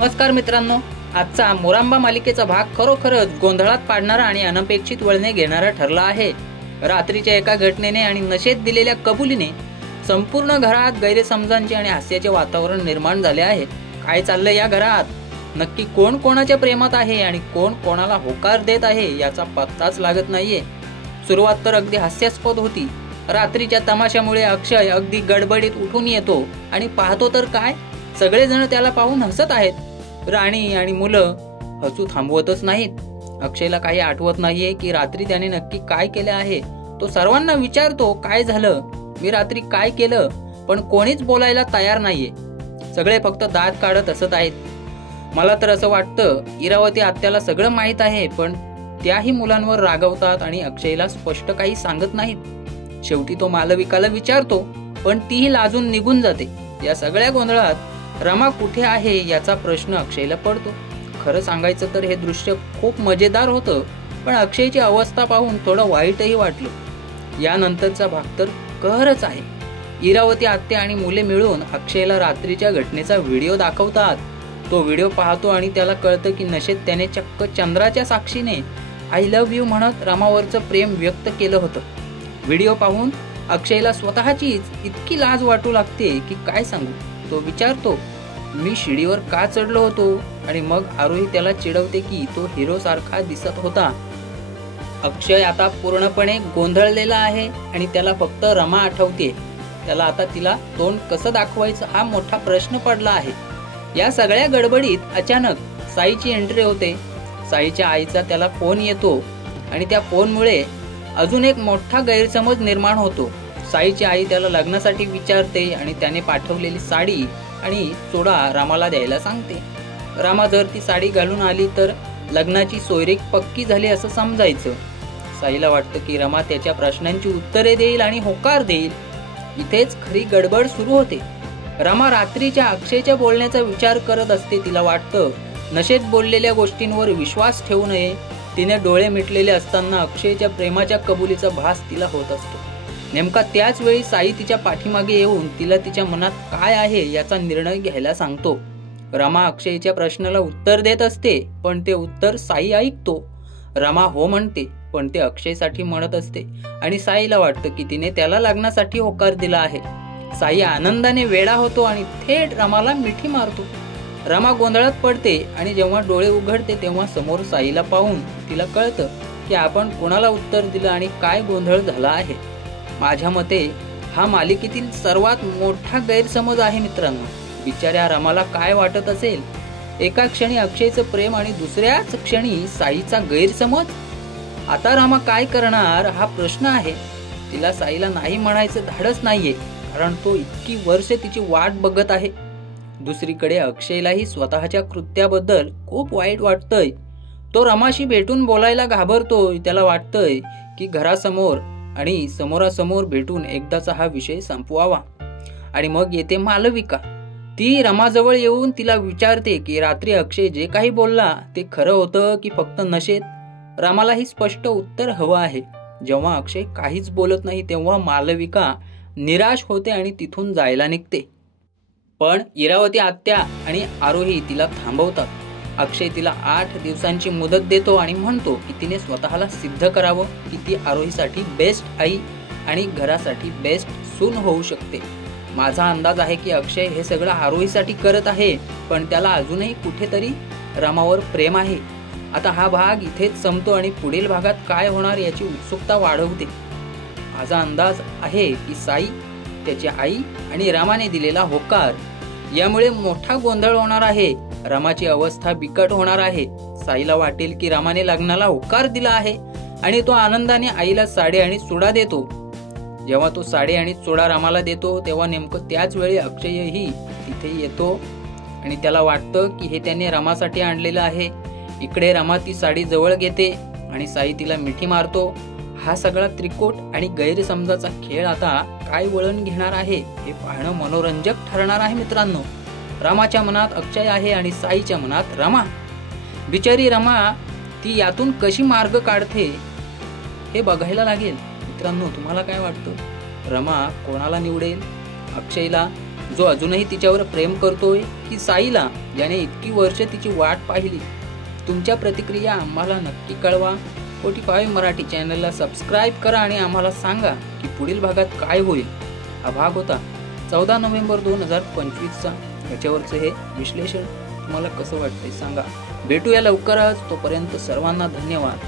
नमस्कार मित्रांनो, आजचा मोरांबा मालिकेचा भाग खरोखरच गोंधळात पाडणारा आणि अनपेक्षित वळणे घेणारा ठरला आहे। रात्रीच्या एका घटनेने आणि नशेत दिलेल्या कबुलीने संपूर्ण घरात गैरसमजांचे आणि हास्याचे वातावरण निर्माण झाले आहे। काय चाललंय या घरात? नक्की कोण कोणाच्या प्रेमात आहे आणि कोण कोणाला होकार देत आहे याचा पत्ताच लागत नाहीये। सुरुवात तर अगदी हास्यास्पद होती। रात्रीच्या तमाशामुळे अक्षय अगदी गडबडीत उठून येतो आणि पाहतो तर काय, सगळेजण त्याला पाहून हसत आहेत। राणी आणि मुलं हसू थांबवतच नाहीत। अक्षयला काही आठवत नाहीये की रात्री त्याने नक्की काय केले आहे। तो सर्वांना विचारतो, काय झालं, मी रात्री काय केलं, पण कोणीच बोलायला तयार नाहीये। सगळे फक्त दात काढत हसत आहेत। मला तर असं वाटतं इरावती आत्याला सगळं माहित आहे, पण त्याही मुलांवर रागवतात आणि अक्षयला स्पष्ट काही सांगत नाहीत। शेवटी तो मालविकाला विचारतो, पण तीही लाजून निघून जाते। या सगळ्या गोंधळात रमा कुठे आहे याचा प्रश्न अक्षयला पडतो। खरं सांगायचं तर हे दृश्य खूप मजेदार होतं, पण अक्षयची अवस्था पाहून थोडं वाईटही वाटलं। यानंतरचा भाग तर कहरच आहे। इरावती आत्या आणि मुले मिळून अक्षयला रात्रीच्या घटनेचा व्हिडिओ दाखवतात। तो व्हिडिओ पाहतो आणि त्याला कळतं की नशेत त्याने चक्क चंद्राच्या साक्षीने आय लव्ह यू म्हणत रमावरचं प्रेम व्यक्त केलं होतं। व्हिडिओ पाहून अक्षयला स्वतःचीच इतकी लाज वाटू लागते की काय सांगू। तो विचारतो, मी शिडीवर का चढलो होतो, आणि मग आरोही त्याला चिडवते की तो हिरो सारखा दिसत होता। अक्षय आता पूर्णपणे गोंधळलेला आहे आणि त्याला फक्त रमा आठवते। त्याला आता तिला तोंड कसं दाखवायचं हा मोठा प्रश्न पडला आहे। या सगळ्या गडबडीत अचानक साईची एंट्री होते। साईच्या आईचा त्याला फोन येतो आणि त्या फोनमुळे अजून एक मोठा गैरसमज निर्माण होतो। साईची आई त्याला लग्नासाठी विचारते आणि त्याने पाठवलेली साडी आणि चोडा रामाला द्यायला सांगते। रामा जर ती साडी घालून आली तर लग्नाची सोयरीक पक्की झाली असं समजायचं। साईला वाटतं की रमा त्याच्या प्रश्नांची उत्तरे देईल आणि होकार देईल। इथेच खरी गडबड सुरू होते। रमा रात्रीच्या अक्षयच्या बोलण्याचा विचार करत असते। तिला वाटतं नशेत बोललेल्या गोष्टींवर विश्वास ठेवू नये। तिने डोळे मिटलेले असताना अक्षयच्या प्रेमाच्या कबुलीचा भास तिला होत असतो। नेमका त्याच वेळी साई तिच्या पाठीमागे येऊन तिला तिच्या मनात काय आहे याचा निर्णय घ्यायला सांगतो। रमा अक्षयच्या प्रश्नाला उत्तर देत असते, पण ते उत्तर साई ऐकतो। रमा हो म्हणते, पण ते अक्षयसाठी म्हणत असते आणि साईला वाटतं की तिने त्याला लग्नासाठी होकार दिला आहे। साई आनंदाने वेडा होतो आणि थेट रमाला मिठी मारतो। रमा गोंधळात पडते आणि जेव्हा डोळे उघडते तेव्हा समोर साईला पाहून तिला कळतं की आपण कोणाला उत्तर दिलं आणि काय गोंधळ झाला आहे। माझ्या मते हा मालिकेतील सर्वात मोठा गैरसमज आहे मित्रांनो। बिचाऱ्या रमाला काय वाटत असेल, एका क्षणी अक्षयचं प्रेम आणि दुसऱ्याच क्षणी साईचा गैरसमज। आता रमा काय करणार हा प्रश्न आहे। तिला साईला नाही म्हणायचं धाडस नाहीये, कारण तो इतकी वर्ष तिची वाट बघत आहे। दुसरीकडे अक्षयलाही स्वतःच्या कृत्याबद्दल खूप वाईट वाटतंय। तो रमाशी भेटून बोलायला घाबरतोय। त्याला वाटतंय की घरासमोर आणि समोरासमोर भेटून एकदाचा हा विषय संपवावा। आणि मग येते मालविका। ती रमाजवळ येऊन तिला विचारते की रात्री अक्षय जे काही बोलला ते खरं होतं की फक्त नशेत। रमालाही स्पष्ट उत्तर हवं आहे। जेव्हा अक्षय काहीच बोलत नाही तेव्हा मालविका निराश होते आणि तिथून जायला निघते। पण इरावती आत्या आणि आरोही तिला थांबवतात। अक्षय तिला 8 दिवसांची मुदत देतो आणि म्हणतो की तिने स्वतःला सिद्ध करावं की ती आरोहीसाठी बेस्ट आई आणि घरासाठी बेस्ट सून होऊ शकते। माझा अंदाज आहे की अक्षय हे सगळं आरोहीसाठी करत आहे, पण त्याला अजूनही कुठेतरी रमावर प्रेम आहे। आता हा भाग इथेच संपतो आणि पुढील भागात काय होणार याची उत्सुकता वाढवते। माझा अंदाज आहे की साई, त्याची आई आणि रमाने दिलेला होकार यामुळे मोठा गोंधळ होणार आहे। रमाची अवस्था बिकट होणार आहे। साईला वाटेल की रमाने लग्नाला होकार दिला आहे आणि तो आनंदाने आईला साडी आणि चुडा देतो। जेव्हा तो साडी आणि चुडा रमाला देतो तेव्हा नेमकं त्याच वेळी अक्षयही तिथे येतो आणि त्याला वाटतं की हे त्याने रमासाठी आणलेलं आहे। इकडे रमा ती साडी जवळ घेते आणि साई तिला मिठी मारतो। हा सगळा त्रिकोट आणि गैरसमजाचा खेळ आता काय वळण घेणार आहे हे पाहणं मनोरंजक ठरणार आहे मित्रांनो। रमाच्या मनात अक्षय आहे आणि साईच्या मनात रमा। बिचारी रमा ती यातून कशी मार्ग काढते हे बघायला लागेल। मित्रांनो, तुम्हाला काय वाटतं, रमा कोणाला निवडेल, अक्षयला जो अजूनही तिच्यावर प्रेम करतोय, की साईला ज्याने इतकी वर्ष तिची वाट पाहिली? तुमच्या प्रतिक्रिया आम्हाला नक्की कळवा. 45 मराठी चॅनलला सबस्क्राईब करा आणि आम्हाला सांगा की पुढील भागात काय होईल. हा भाग होता 14 नोव्हेंबर 2025चा. याच्यावरचं हे विश्लेषण तुम्हाला कसं वाटतंय सांगा. भेटूया लवकरच. तोपर्यंत सर्वांना धन्यवाद.